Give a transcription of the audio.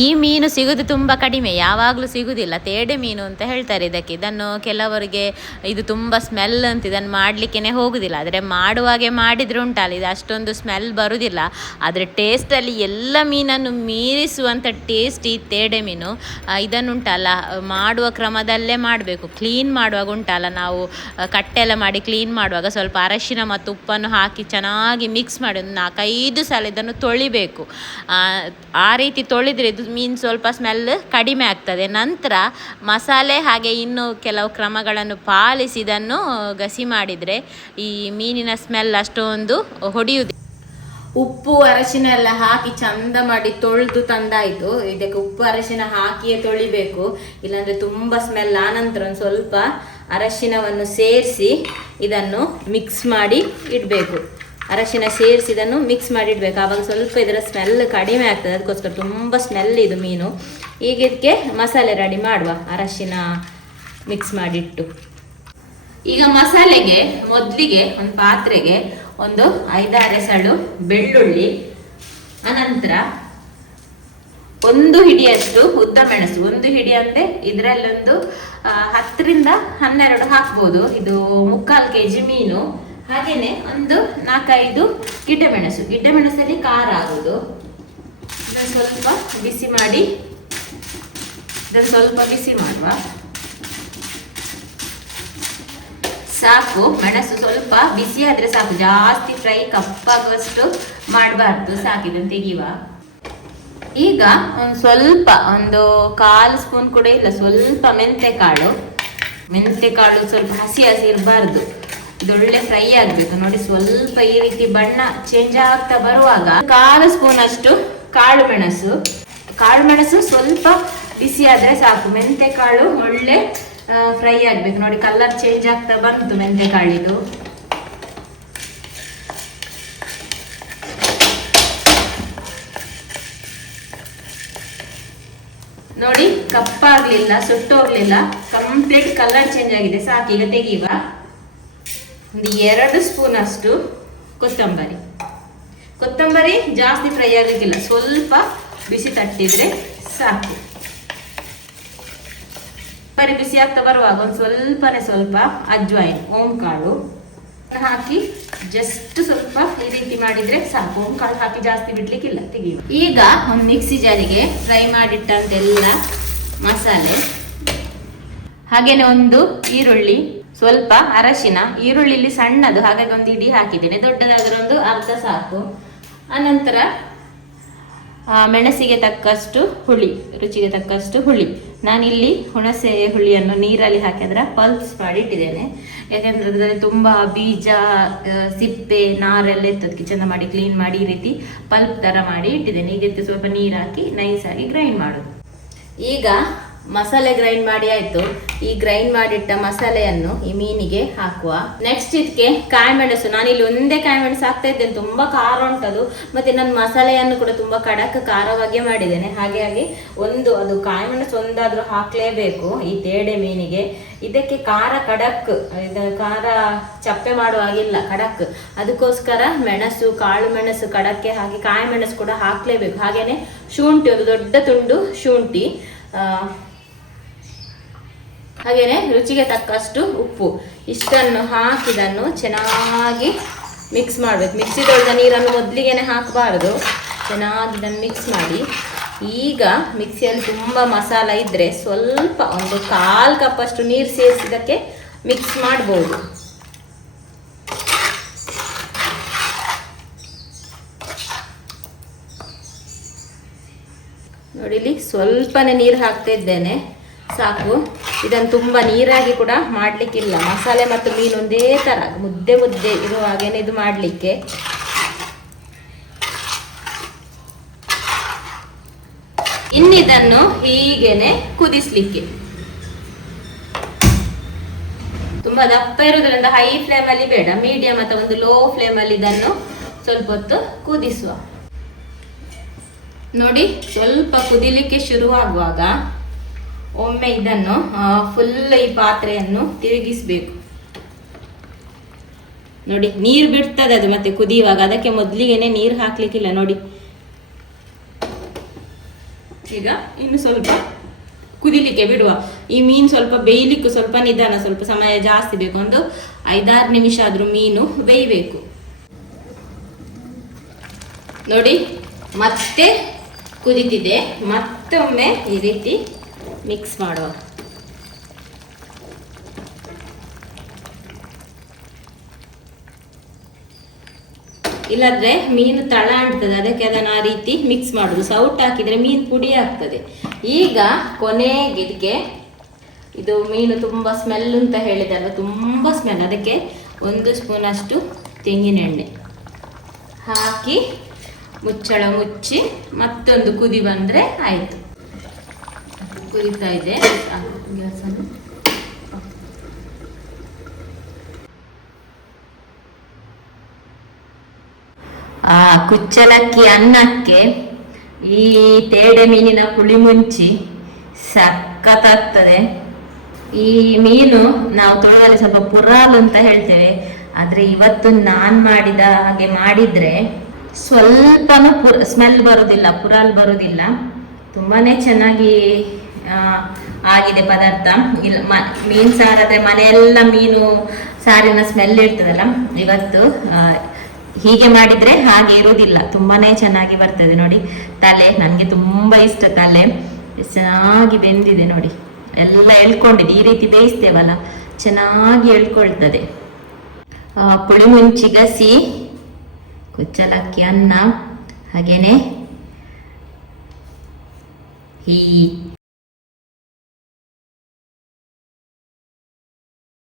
ಈ ಮೀನು ಸಿಗೋದು ತುಂಬ ಕಡಿಮೆ, ಯಾವಾಗಲೂ ಸಿಗುವುದಿಲ್ಲ ತೇಡೆ ಮೀನು ಅಂತ ಹೇಳ್ತಾರೆ ಇದಕ್ಕೆ. ಇದನ್ನು ಕೆಲವರಿಗೆ ಇದು ತುಂಬ ಸ್ಮೆಲ್ ಅಂತ ಇದನ್ನು ಮಾಡಲಿಕ್ಕೆ ಹೋಗುದಿಲ್ಲ. ಆದರೆ ಮಾಡುವಾಗೆ ಮಾಡಿದರೆ ಉಂಟಲ್ಲ, ಇದು ಅಷ್ಟೊಂದು ಸ್ಮೆಲ್ ಬರುವುದಿಲ್ಲ ಆದರೆ ಟೇಸ್ಟಲ್ಲಿ ಎಲ್ಲ ಮೀನನ್ನು ಮೀರಿಸುವಂಥ ಟೇಸ್ಟ್ ಈ ತೇಡೆ ಮೀನು ಇದನ್ನುಂಟಲ್ಲ, ಮಾಡುವ ಕ್ರಮದಲ್ಲೇ ಮಾಡಬೇಕು. ಕ್ಲೀನ್ ಮಾಡುವಾಗ ಉಂಟಲ್ಲ, ನಾವು ಕಟ್ಟೆಲ್ಲ ಮಾಡಿ ಕ್ಲೀನ್ ಮಾಡುವಾಗ ಸ್ವಲ್ಪ ಅರಶಿನ ಮತ್ತು ಉಪ್ಪನ್ನು ಹಾಕಿ ಚೆನ್ನಾಗಿ ಮಿಕ್ಸ್ ಮಾಡಿ ನಾಲ್ಕೈದು ಸಲ ಇದನ್ನು ತೊಳಿಬೇಕು. ಆ ರೀತಿ ತೊಳೆದ್ರೆ ಇದು ಮೀನು ಸ್ವಲ್ಪ ಸ್ಮೆಲ್ ಕಡಿಮೆ ಆಗ್ತದೆ. ನಂತರ ಮಸಾಲೆ ಹಾಗೆ ಇನ್ನು ಕೆಲವು ಕ್ರಮಗಳನ್ನು ಪಾಲಿಸಿ ಇದನ್ನು ಗಸಿ ಮಾಡಿದರೆ ಈ ಮೀನಿನ ಸ್ಮೆಲ್ ಅಷ್ಟೊಂದು ಹೊಡೆಯುವುದಿಲ್ಲ. ಉಪ್ಪು, ಅರಶಿನ ಎಲ್ಲ ಹಾಕಿ ಚಂದ ಮಾಡಿ ತೊಳೆದು ತಂದಾಯಿತು. ಇದಕ್ಕೆ ಉಪ್ಪು, ಅರಶಿನ ಹಾಕಿಯೇ ತೊಳಿಬೇಕು. ಇಲ್ಲಾಂದರೆ ತುಂಬ ಸ್ಮೆಲ್ ಆನಂತರ ಒಂದು ಸ್ವಲ್ಪ ಅರಶಿನವನ್ನು ಸೇರಿಸಿ ಇದನ್ನು ಮಿಕ್ಸ್ ಮಾಡಿ ಇಡಬೇಕು. ಅರಶಿನ ಸೇರಿಸಿ ಇದನ್ನು ಮಿಕ್ಸ್ ಮಾಡಿ ಇಡಬೇಕು ಆವಾಗ ಸ್ವಲ್ಪ ಇದರ ಸ್ಮೆಲ್ ಕಡಿಮೆ ಆಗ್ತದೆ. ಅದಕ್ಕೋಸ್ಕರ ತುಂಬ ಸ್ಮೆಲ್ ಇದು ಮೀನು. ಈಗ ಇದಕ್ಕೆ ಮಸಾಲೆ ರೆಡಿ ಮಾಡುವ. ಅರಶಿನ ಮಿಕ್ಸ್ ಮಾಡಿಟ್ಟು. ಈಗ ಮಸಾಲೆಗೆ ಮೊದಲಿಗೆ ಒಂದು ಪಾತ್ರೆಗೆ ಒಂದು ಐದಾರು ಎಸಳು ಬೆಳ್ಳುಳ್ಳಿ, ಅನಂತರ ಒಂದು ಹಿಡಿಯಷ್ಟು ಉದ್ದ ಮೆಣಸು. ಒಂದು ಹಿಡಿ ಅಂದರೆ ಇದರಲ್ಲೊಂದು ಹತ್ತರಿಂದ ಹನ್ನೆರಡು ಹಾಕ್ಬೋದು. ಇದು ಮುಕ್ಕಾಲು ಕೆ ಜಿ ಮೀನು. ಹಾಗೇನೆ ಒಂದು ನಾಲ್ಕೈದು ಗಿಡ್ಡೆಮೆಣಸು. ಗಿಡ್ಡೆಮೆಣಸಲ್ಲಿ ಖಾರ ಆಗೋದು. ಇದನ್ನು ಸ್ವಲ್ಪ ಬಿಸಿ ಮಾಡಿ, ಇದನ್ನು ಸ್ವಲ್ಪ ಬಿಸಿ ಮಾಡುವ. ಸಾಕು, ಮೆಣಸು ಸ್ವಲ್ಪ ಬಿಸಿ ಆದ್ರೆ ಸಾಕು. ಜಾಸ್ತಿ ಫ್ರೈ ಕಪ್ಪಾಗುವಷ್ಟು ಮಾಡಬಾರ್ದು. ಸಾಕು, ಇದನ್ನು ತೆಗಿಯುವ. ಈಗ ಒಂದು ಸ್ವಲ್ಪ, ಒಂದು ಕಾಲು ಸ್ಪೂನ್ ಕೂಡ ಇಲ್ಲ, ಸ್ವಲ್ಪ ಮೆಂತೆ ಕಾಳು. ಮೆಂತೆ ಕಾಳು ಸ್ವಲ್ಪ ಹಸಿ ಹಸಿ ಇರಬಾರ್ದು. ಇದೊಳ್ಳೆ ಫ್ರೈ ಆಗಬೇಕು. ನೋಡಿ ಸ್ವಲ್ಪ ಈ ರೀತಿ ಬಣ್ಣ ಚೇಂಜ್ ಆಗ್ತಾ ಬರುವಾಗ ಕಾಲು ಸ್ಪೂನ್ ಅಷ್ಟು ಕಾಳು ಮೆಣಸು. ಕಾಳು ಮೆಣಸು ಸ್ವಲ್ಪ ಬಿಸಿ ಆದ್ರೆ ಸಾಕು. ಮೆಂತೆ ಕಾಳು ಒಳ್ಳೆ ಫ್ರೈ ಆಗ್ಬೇಕು. ನೋಡಿ ಕಲರ್ ಚೇಂಜ್ ಆಗ್ತಾ ಬಂತು ಮೆಂತೆ ಕಾಳಿದು ನೋಡಿ ಕಪ್ಪಾಗ್ಲಿಲ್ಲ, ಸುಟ್ಟೋಗ್ಲಿಲ್ಲ. ಕಂಪ್ಲೀಟ್ ಕಲರ್ ಚೇಂಜ್ ಆಗಿದೆ. ಸಾಕು, ಈಗ ತೆಗೆಯುವ ಒಂದು ಎರಡು ಸ್ಪೂನ್ ಅಷ್ಟು ಕೊತ್ತಂಬರಿ. ಕೊತ್ತಂಬರಿ ಜಾಸ್ತಿ ಫ್ರೈ ಆಗಲಿಕ್ಕಿಲ್ಲ, ಸ್ವಲ್ಪ ಬಿಸಿ ತಟ್ಟಿದ್ರೆ ಸಾಕು. ಬರೀ ಬಿಸಿ ಆಗ್ತಾ ಬರುವಾಗ ಒಂದು ಸ್ವಲ್ಪನೇ ಸ್ವಲ್ಪ ಅಜ್ವಾಯಿನ್ ಓಂ ಕಾಳು ಹಾಕಿ ಜಸ್ಟ್ ಸ್ವಲ್ಪ ಈ ರೀತಿ ಮಾಡಿದ್ರೆ ಸಾಕು. ಓಂ ಕಾಳು ಹಾಕಿ ಜಾಸ್ತಿ ಬಿಡ್ಲಿಕ್ಕಿಲ್ಲ, ತೆಗೆಯುವ. ಈಗ ಒಂದು ಮಿಕ್ಸಿ ಜಾರಿಗೆ ಫ್ರೈ ಮಾಡಿಟ್ಟಂತೆಲ್ಲ ಮಸಾಲೆ, ಹಾಗೇನೆ ಒಂದು ಈರುಳ್ಳಿ ಸ್ವಲ್ಪ ಅರಶಿನ, ಈರುಳ್ಳಿಲಿ ಸಣ್ಣದು, ಹಾಗಾಗಿ ಒಂದು ಇಡಿ ಹಾಕಿದ್ದೇನೆ. ದೊಡ್ಡದಾದ್ರೆ ಒಂದು ಅರ್ಧ ಸಾಕು. ಅನಂತರ ಮೆಣಸಿಗೆ ತಕ್ಕಷ್ಟು ಹುಳಿ, ರುಚಿಗೆ ತಕ್ಕಷ್ಟು ಹುಳಿ. ನಾನಿಲ್ಲಿ ಹುಣಸೆ ಹುಳಿಯನ್ನು ನೀರಲ್ಲಿ ಹಾಕಿ ಅದರ ಪಲ್ಸ್ ಮಾಡಿ ಇಟ್ಟಿದ್ದೇನೆ ಯಾಕೆಂದ್ರೆ ಅದರಲ್ಲಿ ತುಂಬ ಬೀಜ ಸಿಪ್ಪೆ ನಾರೆಲ್ಲ ಇತ್ತು ಕಿಚನ್ ಮಾಡಿ, ಕ್ಲೀನ್ ಮಾಡಿ ಈ ರೀತಿ ಪಲ್ಪ್ ಥರ ಮಾಡಿ ಇಟ್ಟಿದ್ದೇನೆ. ಈಗ ಸ್ವಲ್ಪ ನೀರು ಹಾಕಿ ನೈಸ್ ಆಗಿ ಗ್ರೈಂಡ್ ಮಾಡೋದು. ಈಗ ಮಸಾಲೆ ಗ್ರೈಂಡ್ ಮಾಡಿ ಆಯ್ತು. ಈ ಗ್ರೈಂಡ್ ಮಾಡಿಟ್ಟ ಮಸಾಲೆಯನ್ನು ಈ ಮೀನಿಗೆ ಹಾಕುವ. ನೆಕ್ಸ್ಟ್ ಇದಕ್ಕೆ ಕಾಯಿಮೆಣಸು ನಾನಿಲ್ಲಿ ಒಂದೇ ಕಾಯಿಮೆಣಸು ಹಾಕ್ತಾ ಇದ್ದೇನೆ. ತುಂಬಾ ಖಾರ ಉಂಟದು. ಮತ್ತೆ ನಾನು ಮಸಾಲೆಯನ್ನು ಕೂಡ ತುಂಬಾ ಖಡಕ್ ಖಾರವಾಗಿ ಮಾಡಿದ್ದೇನೆ. ಹಾಗಾಗಿ ಒಂದು, ಅದು ಕಾಯಿಮೆಣಸು ಮೆಣಸು ಹಾಕಲೇಬೇಕು ಹಾಕ್ಲೇಬೇಕು ಈ ತೇಡೆ ಮೀನಿಗೆ. ಇದಕ್ಕೆ ಖಾರ ಖಡಕ್, ಇದು ಖಾರ ಚಪ್ಪೆ ಮಾಡುವಾಗಿಲ್ಲ ಖಡಕ್. ಅದಕ್ಕೋಸ್ಕರ ಮೆಣಸು, ಕಾಳು ಮೆಣಸು ಖಡಕ್ಕೆ ಹಾಗೆ ಕಾಯಿ ಮೆಣಸು ಕೂಡ ಹಾಕ್ಲೇಬೇಕು. ಹಾಗೆಯೇ ಶುಂಠಿ, ಒಂದು ದೊಡ್ಡ ತುಂಡು ಶುಂಠಿ. ಆ, ಹಾಗೇನೆ ರುಚಿಗೆ ತಕ್ಕಷ್ಟು ಉಪ್ಪು. ಇಷ್ಟನ್ನು ಹಾಕಿದನ್ನು ಚೆನ್ನಾಗಿ ಮಿಕ್ಸ್ ಮಾಡಬೇಕು. ಮಿಕ್ಸಿ ತೊಳೆದ ನೀರನ್ನು ಮೊದಲಿಗೆನೆ ಹಾಕಬಾರದು. ಚೆನ್ನಾಗಿ ಇದನ್ನು ಮಿಕ್ಸ್ ಮಾಡಿ. ಈಗ ಮಿಕ್ಸಿಯಲ್ಲಿ ತುಂಬ ಮಸಾಲ ಇದ್ದರೆ ಸ್ವಲ್ಪ ಒಂದು ಕಾಲು ಕಪ್ಪಷ್ಟು ನೀರು ಸೇರಿಸಿದಕ್ಕೆ ಮಿಕ್ಸ್ ಮಾಡ್ಬೋದು. ನೋಡಿಲಿ ಸ್ವಲ್ಪನೇ ನೀರು ಹಾಕ್ತಾ ಇದ್ದೇನೆ. ಸಾಕು. ಇದನ್ನು ತುಂಬ ನೀರಾಗಿ ಕೂಡ ಮಾಡಲಿಕ್ಕಿಲ್ಲ. ಮಸಾಲೆ ಮತ್ತು ಮೀನು ಒಂದೇ ಥರ ಮುದ್ದೆ ಮುದ್ದೆ ಇರುವಾಗೇನೆ ಇದು ಮಾಡಲಿಕ್ಕೆ. ಇನ್ನಿದನ್ನು ಹೀಗೇನೆ ಕುದಿಸ್ಲಿಕ್ಕೆ. ತುಂಬಾ ದಪ್ಪ ಇರೋದ್ರಿಂದ ಹೈ ಫ್ಲೇಮ್ ಅಲ್ಲಿ ಬೇಡ. ಮೀಡಿಯಂ ಅಥವಾ ಒಂದು ಲೋ ಫ್ಲೇಮ್ ಅಲ್ಲಿ ಇದನ್ನು ಸ್ವಲ್ಪ ಹೊತ್ತು ಕುದಿಸುವ. ನೋಡಿ, ಸ್ವಲ್ಪ ಕುದಿಲಿಕ್ಕೆ ಶುರುವಾಗುವಾಗ ಒಮ್ಮೆ ಇದನ್ನು ಫುಲ್ ಈ ಪಾತ್ರೆಯನ್ನು ತಿರುಗಿಸ್ಬೇಕು. ನೋಡಿ, ನೀರು ಬಿಡ್ತದೆ ಅದು ಮತ್ತೆ ಕುದಿಯುವಾಗ. ಅದಕ್ಕೆ ಮೊದಲಿಗೆನೆ ನೀರು ಹಾಕ್ಲಿಕ್ಕಿಲ್ಲ, ನೋಡಿ. ಈಗ ಇನ್ನು ಸ್ವಲ್ಪ ಕುದಿಲಿಕ್ಕೆ ಬಿಡುವ. ಈ ಮೀನು ಸ್ವಲ್ಪ ಬೇಯಲಿಕ್ಕೂ ಸ್ವಲ್ಪ ನಿಧಾನ, ಸ್ವಲ್ಪ ಸಮಯ ಜಾಸ್ತಿ ಬೇಕು. ಒಂದು ಐದಾರು ನಿಮಿಷ ಆದ್ರೂ ಮೀನು ಬೇಯಬೇಕು. ನೋಡಿ, ಮತ್ತೆ ಕುದಿತಿದೆ. ಮತ್ತೊಮ್ಮೆ ಈ ರೀತಿ ಮಿಕ್ಸ್ ಮಾಡುವ ಇಲ್ಲಾದ್ರೆ ಮೀನು ತಳ ಅಂಟ್ತದೆ ಅದಕ್ಕೆ ಅದನ್ನು ಆ ರೀತಿ ಮಿಕ್ಸ್ ಮಾಡುದು. ಸೌಟ್ ಹಾಕಿದ್ರೆ ಮೀನು ಪುಡಿ ಆಗ್ತದೆ. ಈಗ ಕೊನೆಗೆ ಇದಕ್ಕೆ ಇದು ಮೀನು ತುಂಬ ಸ್ಮೆಲ್ ಅಂತ ಹೇಳಿದಲ್ಲ ತುಂಬ ಸ್ಮೆಲ್ ಅದಕ್ಕೆ ಒಂದು ಸ್ಪೂನ್ ಅಷ್ಟು ತೆಂಗಿನೆಣ್ಣೆ ಹಾಕಿ ಮುಚ್ಚಳ ಮುಚ್ಚಿ ಮತ್ತೊಂದು ಕುದಿ ಬಂದರೆ ಆಯಿತು. ಕುದಿತಾ ಇದೆ. ಗ್ಯಾಸನ್ನು. ಆ, ಕುಚ್ಚಲಕ್ಕಿ ಅನ್ನಕ್ಕೆ ಈ ತೇಡೆ ಮೀನಿನ ಪುಳಿ ಮುಂಚಿ ಸಖತ್ತಾಗ್ತದೆ. ಈ ಮೀನು ನಾವು ತೊಳಗಲ್ಲಿ ಸ್ವಲ್ಪ ಪುರಾಲು ಅಂತ ಹೇಳ್ತೇವೆ. ಆದ್ರೆ ಇವತ್ತು ನಾನ್ ಮಾಡಿದ ಹಾಗೆ ಮಾಡಿದ್ರೆ ಸ್ವಲ್ಪನೂ ಪುರ್ ಸ್ಮೆಲ್ ಬರೋದಿಲ್ಲ, ಪುರಾಲ್ ಬರುದಿಲ್ಲ. ತುಂಬಾನೇ ಚೆನ್ನಾಗಿ ಆಗಿದೆ ಪದಾರ್ಥ. ಇಲ್ಲ ಮ ಮೀನು ಸಾರಾದ್ರೆ ಮನೆಯೆಲ್ಲ ಮೀನು ಸಾರಿನ ಸ್ಮೆಲ್ ಇರ್ತದಲ್ಲ. ಇವತ್ತು ಹೀಗೆ ಮಾಡಿದ್ರೆ ಹಾಗೆ ಇರೋದಿಲ್ಲ ತುಂಬಾನೇ ಚೆನ್ನಾಗಿ ಬರ್ತದೆ ನೋಡಿ. ತಲೆ ನನಗೆ ತುಂಬಾ ಇಷ್ಟ ತಲೆ. ಚೆನ್ನಾಗಿ ಬೆಂದಿದೆ ನೋಡಿ. ಎಲ್ಲ ಎಳ್ಕೊಂಡಿದೆ. ಈ ರೀತಿ ಬೇಯಿಸ್ತೇವಲ್ಲ ಚೆನ್ನಾಗಿ ಎಳ್ಕೊಳ್ತದೆ. ಆ, ಪುಳಿ ಮುಂಚಿಗಸಿ ಕುಚ್ಚಲಕ್ಕಿ ಅನ್ನ ಹಾಗೇನೆ ಈ